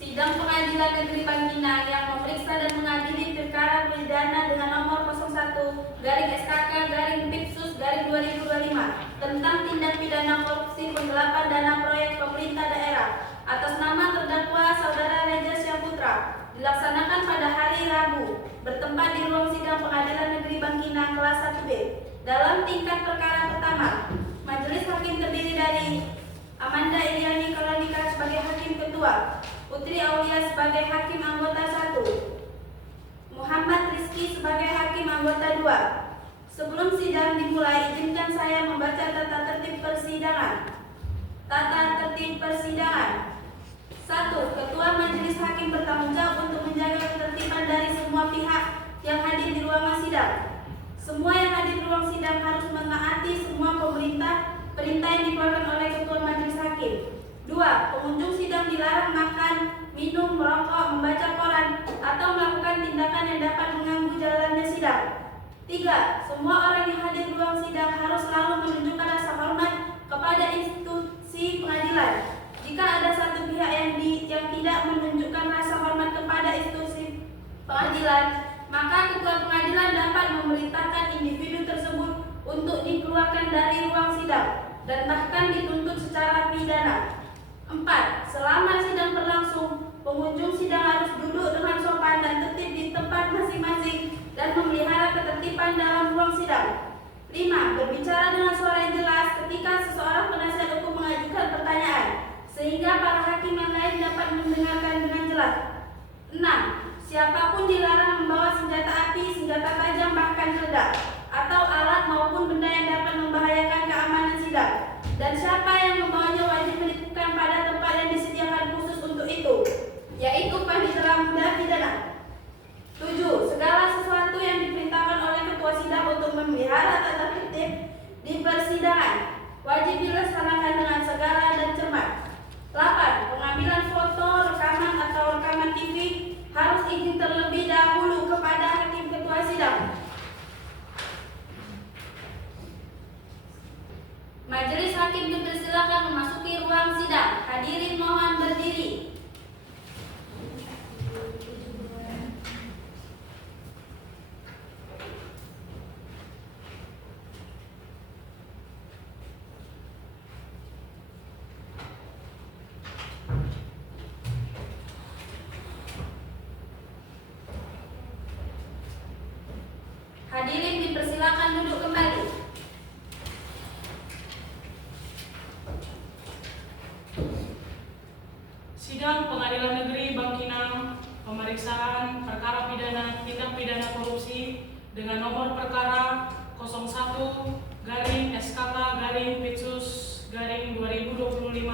Sidang Pengadilan Negeri Bangkinang yang memeriksa dan mengadili perkara pidana dengan nomor 01-SKK-Pipsus-2025 tentang tindak pidana korupsi penggelapan dana proyek pemerintah daerah atas nama terdakwa Saudara Reza Syaputra dilaksanakan pada hari Rabu bertempat di ruang sidang Pengadilan Negeri Bangkinang kelas 1B. Dalam tingkat perkara pertama, majelis hakim terdiri dari Amanda Iliani Kalonika sebagai hakim ketua, Putri Aulia sebagai hakim anggota 1, Muhammad Rizki sebagai hakim anggota 2. Sebelum sidang dimulai, izinkan saya membaca tata tertib persidangan. Tata tertib persidangan. 1. Ketua Majelis Hakim bertanggung jawab untuk menjaga ketertiban dari semua pihak yang hadir di ruangan sidang. Semua yang hadir di ruang sidang harus menaati semua perintah yang dikeluarkan oleh Ketua Majelis Hakim. 2. Pengunjung sidang dilarang makan, minum, merokok, membaca koran, atau melakukan tindakan yang dapat mengganggu jalannya sidang. 3. Semua orang yang hadir di ruang sidang harus selalu menunjukkan rasa hormat kepada institusi pengadilan. Jika ada satu pihak yang tidak menunjukkan rasa hormat kepada institusi pengadilan, maka ketua pengadilan dapat memerintahkan individu tersebut untuk dikeluarkan dari ruang sidang dan bahkan dituntut secara pidana. 4. Selama sidang berlangsung, pengunjung sidang harus duduk dengan sopan dan tertib di tempat masing-masing dan memelihara ketertiban dalam ruang sidang. 5. Berbicara dengan suara yang jelas ketika seseorang penasihat hukum mengajukan pertanyaan, sehingga para hakim yang lain dapat mendengarkan dengan jelas. 6. Siapapun dilarang membawa senjata api, senjata tajam bahkan ledak, atau alat maupun benda yang dapat membahayakan keamanan sidang. Dan siapa yang membawanya wajib melakukan pada tempat yang disediakan khusus untuk itu, yaitu panitera muda pidana. 7. Segala sesuatu yang diperintahkan oleh ketua sidang untuk memelihara tata tertib di persidangan wajib dilaksanakan dengan segera dan cermat. 8. Pengambilan foto, rekaman atau rekaman TV harus izin terlebih dahulu kepada hakim ketua sidang. Majelis hakim dipersilakan memasuki ruang sidang. Hadirin mohon berdiri. Hadirin dipersilakan duduk kembali. Sidang Pengadilan Negeri Bangkinang, pemeriksaan perkara pidana tindak pidana korupsi dengan nomor perkara 01-SKK-Pipsus-2025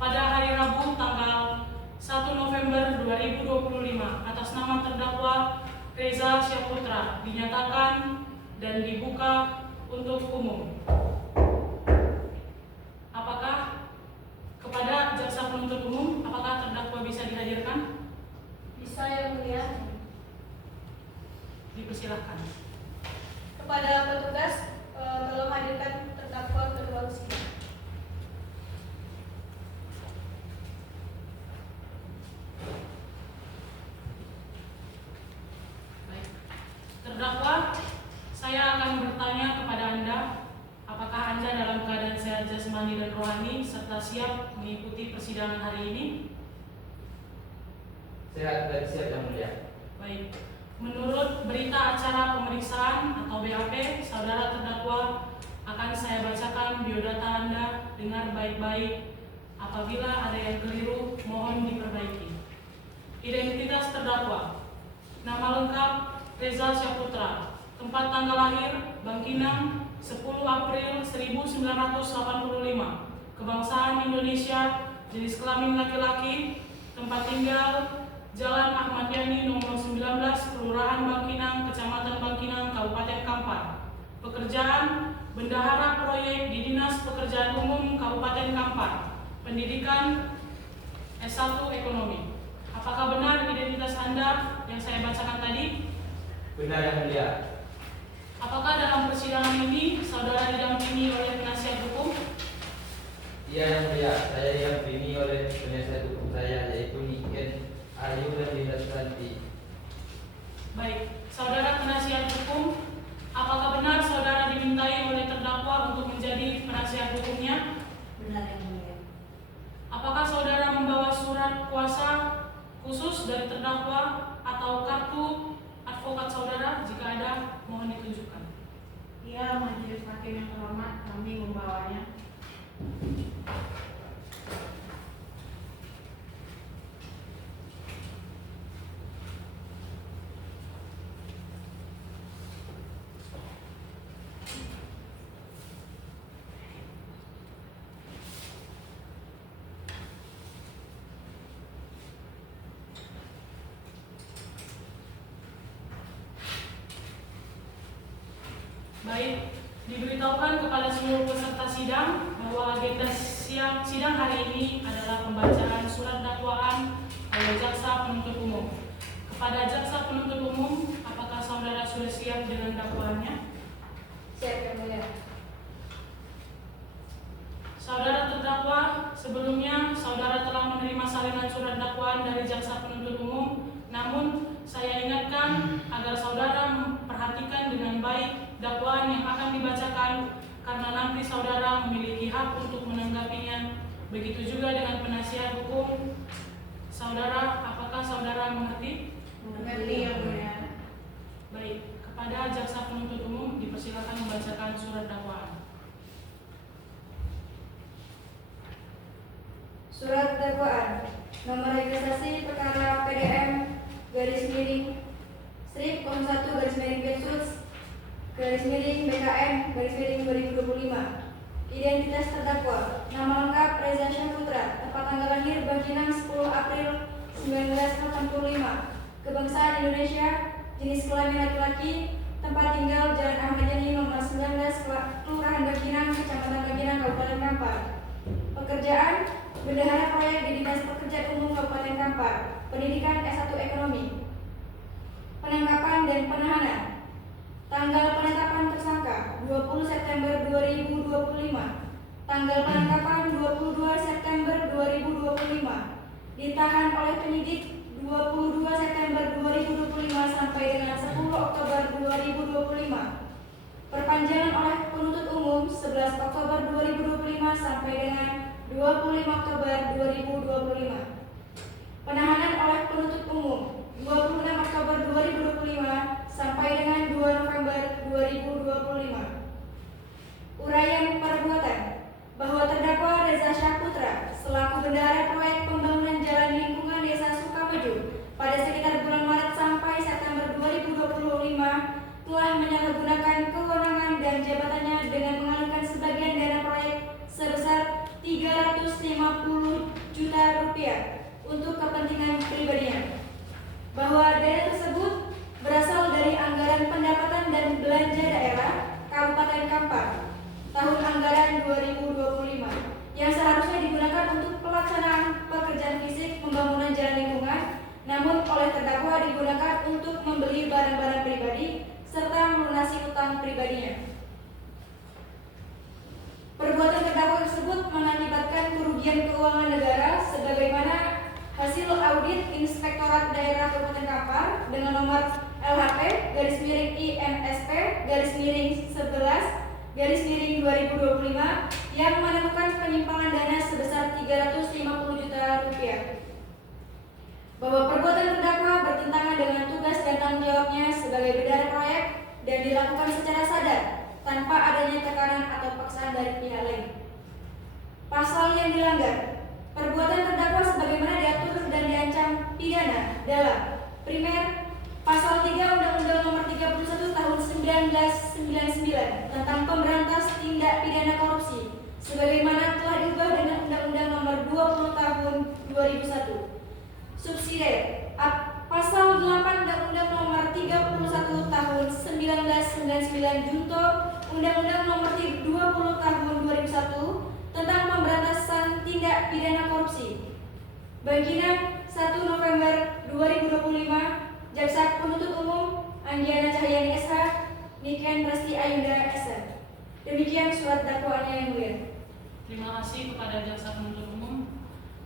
pada hari Rabu tanggal 1 November 2025 atas nama terdakwa Reza Syaputra dinyatakan dan dibuka untuk umum. Apakah kepada jaksa penuntut umum, apakah terdakwa bisa dihadirkan? Bisa, yang mulia. Dipersilahkan. Kepada petugas, tolong hadirkan terdakwa ke ruang sidang. Baik. Terdakwa, saya akan bertanya kepada Anda, apakah Anda dalam keadaan sehat jasmani dan rohani serta siap mengikuti persidangan hari ini? Sehat dan siap yang mulia. Baik. Menurut berita acara pemeriksaan atau BAP, saudara terdakwa akan saya bacakan biodata Anda. Dengar baik-baik. Apabila ada yang keliru, mohon diperbaiki. Identitas terdakwa: nama lengkap Reza Syaputra, tempat tanggal lahir Bangkinang 10 April 1985, kebangsaan Indonesia, jenis kelamin laki-laki, tempat tinggal Jalan Ahmad Yani nomor 19, Kelurahan Bangkinang, Kecamatan Bangkinang, Kabupaten Kampar. Pekerjaan bendahara proyek di Dinas Pekerjaan Umum Kabupaten Kampar. Pendidikan S1 Ekonomi. Apakah benar identitas Anda yang saya bacakan tadi? Benar yang mulia. Apakah dalam persidangan ini saudara didampingi oleh penasihat hukum? Iya yang mulia, saya didampingi oleh penasihat hukum saya yaitu Niken Baik, saudara penasihat hukum, apakah benar saudara dimintai oleh terdakwa untuk menjadi penasihat hukumnya? Benar yang mulia. Apakah saudara membawa surat kuasa khusus dari terdakwa atau kartu advokat saudara? Jika ada, mohon ditunjukkan. Ya, majelis hakim yang terhormat, kami membawanya. Baik, diberitahukan kepada seluruh peserta sidang bahwa agenda sidang hari ini adalah pembacaan surat dakwaan oleh jaksa penuntut umum. Kepada jaksa penuntut umum, apakah saudara sudah siap dengan dakwaannya? Siap yang mulia. Saudara terdakwa, sebelumnya saudara telah menerima salinan surat dakwaan dari jaksa penuntut umum. Namun, saya ingatkan agar saudara memperhatikan dengan baik dakwaan yang akan dibacakan, karena nanti saudara memiliki hak untuk menanggapinya. Begitu juga dengan penasihat hukum. Saudara, apakah saudara mengerti? Mengerti yang mulia. Baik, kepada jaksa penuntut umum dipersilakan membacakan surat dakwaan. Surat dakwaan nomor registrasi perkara PDM /strip 01 Petsus BKM 2025. Identitas terdakwa: nama lengkap Reza Syahputra, tempat tanggal lahir Bangkinang 10 April 1985, kebangsaan Indonesia, jenis kelamin laki-laki, tempat tinggal Jalan Ahmad Yani nomor 19, Kelurahan Bangkinang, Kecamatan Bangkinang, Kabupaten Kampar. Pekerjaan: bendahara proyek di Dinas Pekerjaan Umum Kabupaten Kampar. Pendidikan S1 Ekonomi. Penangkapan dan penahanan: tanggal penetapan tersangka 20 September 2025. Tanggal penangkapan 22 September 2025. Ditahan oleh penyidik 22 September 2025 sampai dengan 10 Oktober 2025. Perpanjangan oleh penuntut umum 11 Oktober 2025 sampai dengan 25 Oktober 2025. Penahanan oleh penuntut umum 26 Oktober 2025 sampai dengan 2 November 2025. Uraian perbuatan: bahwa terdakwa Reza Syahputra selaku bendahara proyek pembangunan jalan lingkungan Desa Sukamaju pada sekitar bulan Maret sampai September 2025 telah menyalahgunakan kewenangan dan jabatannya dengan mengalihkan sebagian dana proyek sebesar 350 juta rupiah untuk kepentingan pribadinya. Bahwa dana tersebut berasal dari anggaran pendapatan dan belanja daerah Kabupaten Kampar tahun anggaran 2025 yang seharusnya digunakan untuk pelaksanaan pekerjaan fisik pembangunan jalan lingkungan, namun oleh terdakwa digunakan untuk membeli barang-barang pribadi serta melunasi utang pribadinya. Perbuatan terdakwa tersebut mengakibatkan kerugian keuangan negara sebagaimana hasil audit Inspektorat Daerah Kabupaten Kampar dengan nomor LHP/IMSP/11/2025 yang menemukan penyimpangan dana sebesar 350 juta rupiah. Bahwa perbuatan terdakwa bertentangan dengan tugas dan tanggung jawabnya sebagai bendahara proyek dan dilakukan secara sadar tanpa adanya tekanan atau paksaan dari pihak lain. Pasal yang dilanggar: perbuatan terdakwa sebagaimana diatur dan diancam pidana dalam primer Pasal 3 Undang-Undang Nomor 31 Tahun 1999 tentang pemberantas tindak pidana korupsi, sebagaimana telah diubah dengan Undang-Undang Nomor 20 Tahun 2001. Subsidiar Pasal 8 Undang-Undang Nomor 31 Tahun 1999 junto Undang-Undang Nomor 20 Tahun 2001 tentang pemberantasan tindak pidana korupsi. Bangkinang, 1 November 2025. Jaksa Penuntut Umum Anggiana Cahyani SH, Niken Resti Ayunda SH. Demikian surat dakwaannya yang mulia. Terima kasih kepada jaksa penuntut umum.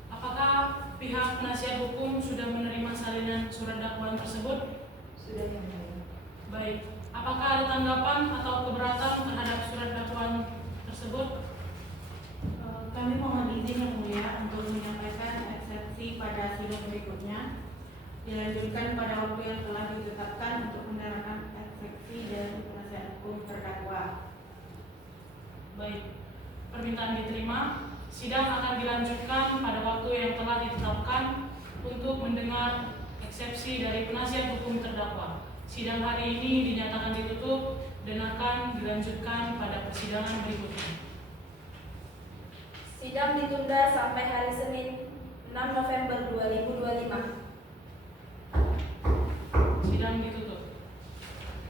Apakah pihak penasihat hukum sudah menerima salinan surat dakwaan tersebut? Sudah yang mulia. Baik, apakah ada tanggapan atau keberatan terhadap surat dakwaan tersebut? Kami mohon izin yang mulia untuk menyampaikan eksepsi pada sidang berikutnya. Dilanjutkan pada waktu yang telah ditetapkan untuk mendengarkan eksepsi dari penasihat hukum terdakwa. Baik, permintaan diterima. Sidang akan dilanjutkan pada waktu yang telah ditetapkan untuk mendengar eksepsi dari penasihat hukum terdakwa. Sidang hari ini dinyatakan ditutup dan akan dilanjutkan pada persidangan berikutnya. Sidang ditunda sampai hari Senin 6 November 2025. Sidang ditutup.